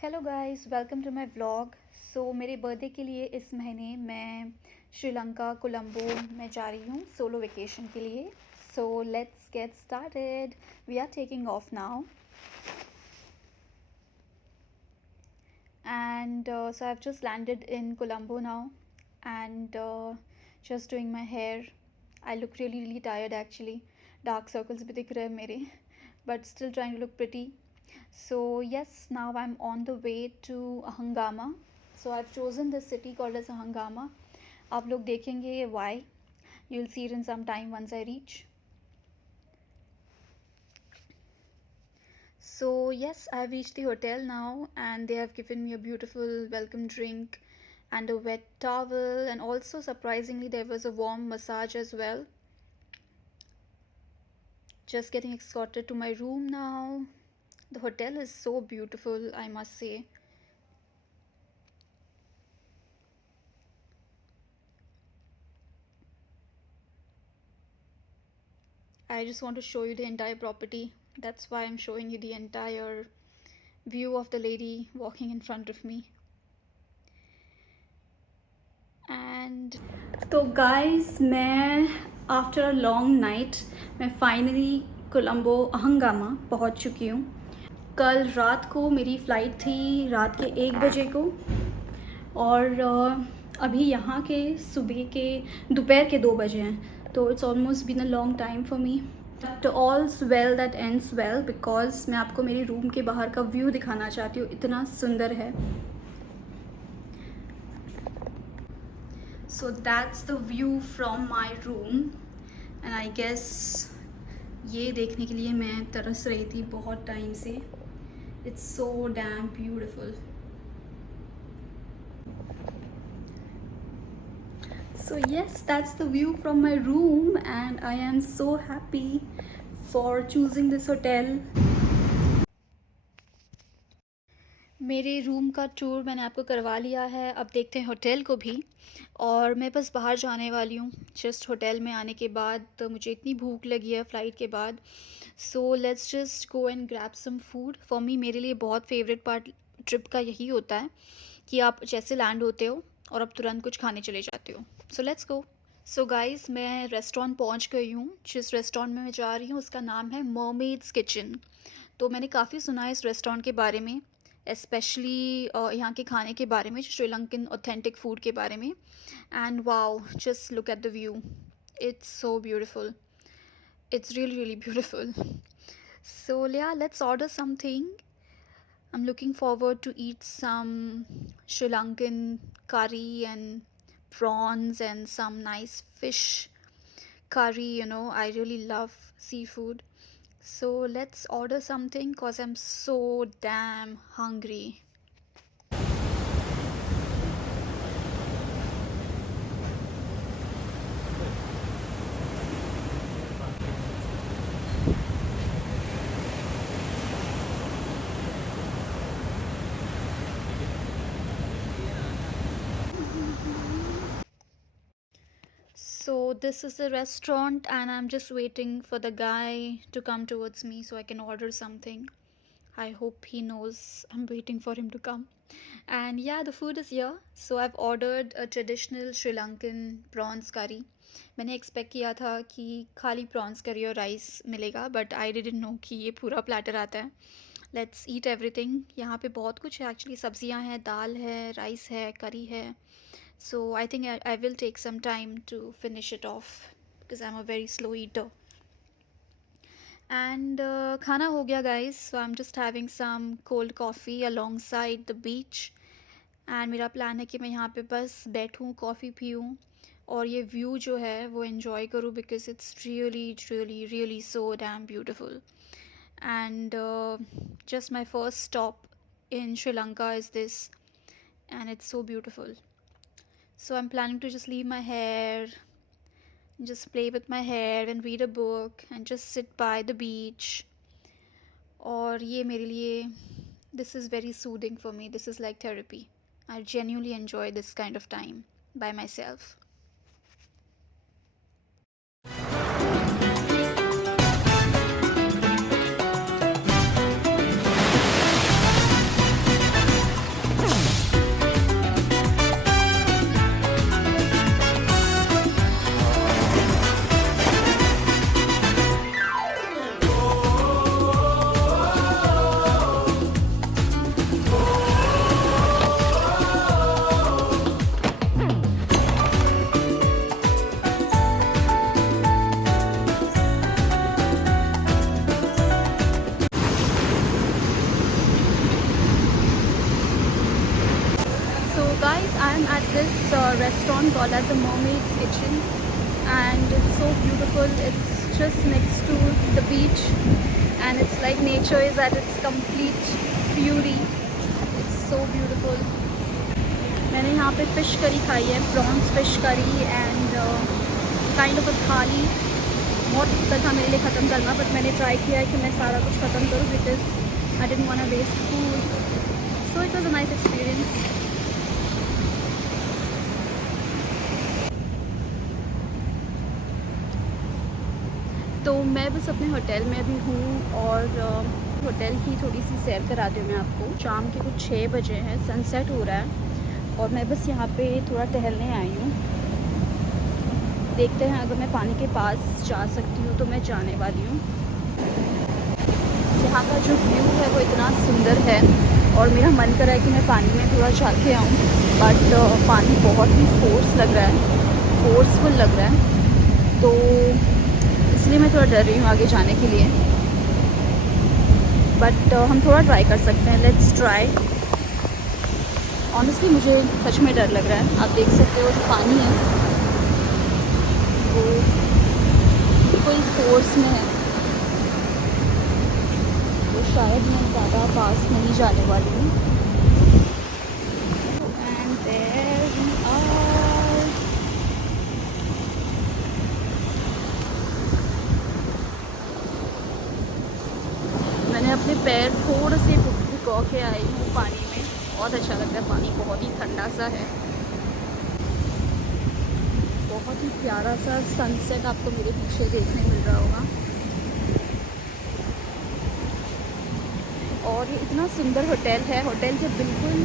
Hello guys, welcome to my vlog. मेरे birthday के लिए इस महीने मैं श्रीलंका कोलंबो में जा रही हूँ सोलो वेकेशन के लिए। Let's get started. We are taking off now and so I've just landed in Colombo now and just doing my hair. I look really tired actually. Dark circles bhi dikh rahe mere but still trying to look pretty. So yes, now I'm on the way to Hangama. So I've chosen this city called as Hangama. आप लोग देखेंगे why. You'll see it in some time once I reach. So yes, I've reached the hotel now and they have given me a beautiful welcome drink and a wet towel, and also surprisingly there was a warm massage as well. Just getting escorted to my room now. The hotel is so beautiful, I must say. I just want to show you the entire property. That's why I'm showing you the entire view of the lady walking in front of me. And तो guys, मैं after a long night मैं finally Colombo हंगामा पहुंच चुकी हूँ। कल रात को मेरी फ़्लाइट थी रात के 1 बजे को और अभी यहाँ के सुबह के दोपहर के 2 बजे हैं। तो it's almost been a long time for me. But all's well that ends well, because मैं आपको मेरी रूम के बाहर का व्यू दिखाना चाहती हूँ, इतना सुंदर है। So that's the view from my room and I guess ये देखने के लिए मैं तरस रही थी बहुत टाइम से। It's so damn beautiful. So yes, that's the view from my room and I am so happy for choosing this hotel. मेरे रूम का टूर मैंने आपको करवा लिया है, अब देखते हैं होटल को भी। और मैं बस बाहर जाने वाली हूँ जस्ट होटल में आने के बाद। तो मुझे इतनी भूख लगी है फ़्लाइट के बाद। So let's just go and grab some food. For me, मेरे लिए बहुत फेवरेट पार्ट ट्रिप का यही होता है कि आप जैसे लैंड होते हो और अब तुरंत कुछ खाने चले जाते हो। So let's go. So guys, मैं रेस्टोरेंट पहुँच गई हूँ। जिस रेस्टोरेंट में मैं जा रही हूँ उसका नाम है मरमेड्स किचन। तो मैंने काफ़ी सुना है इस रेस्टोरेंट के बारे में, स्पेशली यहाँ के खाने के बारे में, श्रीलंकन ऑथेंटिक फूड के बारे में। And wow, just look at the view, it's so beautiful, it's really beautiful. So yeah, let's order something. I'm looking forward to eat some Sri Lankan curry and prawns and some nice fish curry. I really love seafood. So let's order something cause I'm so damn hungry. So this is the restaurant and I'm just waiting for the guy to come towards me so I can order something. I hope he knows I'm waiting for him to come. And yeah, the food is here. So I've ordered a traditional Sri Lankan prawns curry. मैंने expect किया था कि खाली prawns करी और rice मिलेगा, but I didn't know कि ये पूरा प्लेटर आता है। Let's eat everything. यहाँ पे बहुत कुछ है एक्चुअली, सब्जियाँ हैं, दाल है, राइस है, करी है। So I think I will take some time to finish it off because I'm a very slow eater. And खाना हो गया guys, so I'm just having some cold coffee alongside the beach. And मेरा plan है कि मैं यहाँ पे बस बैठूँ, कॉफ़ी पीऊँ और ये व्यू जो है वो enjoy करूँ because it's really so damn beautiful. And just my first stop in Sri Lanka is this, and it's so beautiful. So I'm planning to just leave my hair, just play with my hair and read a book and just sit by the beach. और ये मेरे लिए, this is very soothing for me. This is like therapy. I genuinely enjoy this kind of time by myself. guys, I am at this restaurant called as the Mermaid's Kitchen, and it's so beautiful. It's just next to the beach, and it's like nature is at its complete fury. It's so beautiful. मैंने यहाँ पे fish curry खाई है, prawns fish curry and kind of a थाली. बहुत दिक्कत था मेरे लिए ख़त्म करना, बट मैंने ट्राई किया है कि मैं सारा कुछ ख़त्म करूँ because I didn't want to waste food. So it was a nice experience. तो मैं बस अपने होटल में भी हूँ और होटल की थोड़ी सी सैर कराती हूँ मैं आपको. शाम के कुछ 6 बजे हैं, सनसेट हो रहा है और मैं बस यहाँ पे थोड़ा टहलने आई हूँ. देखते हैं अगर मैं पानी के पास जा सकती हूँ तो मैं जाने वाली हूँ. यहाँ का जो व्यू है वो इतना सुंदर है और मेरा मन कर रहा है कि मैं पानी में थोड़ा जा के आऊँ, बट पानी बहुत ही फोर्सफुल लग रहा है, तो इसलिए मैं थोड़ा डर रही हूँ आगे जाने के लिए. बट हम थोड़ा ट्राई कर सकते हैं. Let's try. ऑनेस्टली मुझे सच में डर लग रहा है. आप देख सकते हो जो पानी है वो फुल फोर्स में है, तो शायद मैं ज़्यादा पास नहीं जाने वाली हूँ. And there we are. मैंने अपने पैर थोड़े से भिगो के आई हूँ पानी में. बहुत अच्छा लग रहा है. पानी बहुत ही ठंडा सा है. बहुत ही प्यारा सा सनसेट आपको मेरे पीछे देखने मिल रहा होगा. और ये इतना सुंदर होटल है. होटल के बिल्कुल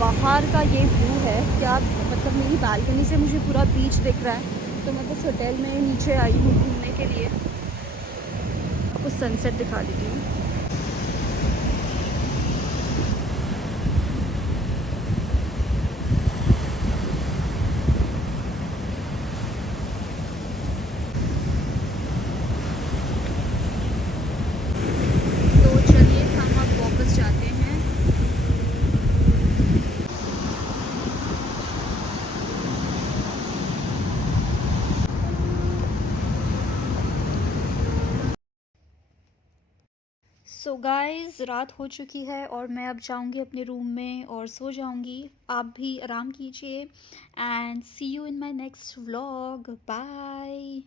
बाहर का ये व्यू है. क्या मतलब, मेरी बालकनी से मुझे पूरा बीच दिख रहा है. तो मैं बस होटल में नीचे आई हूँ घूमने के लिए. आपको सनसेट दिखा देती हूँ. तो चलिए हम अब वापस जाते हैं. सो गाइज़, रात हो चुकी है और मैं अब जाऊंगी अपने रूम में और सो जाऊंगी. आप भी आराम कीजिए and see you in my next vlog. Bye.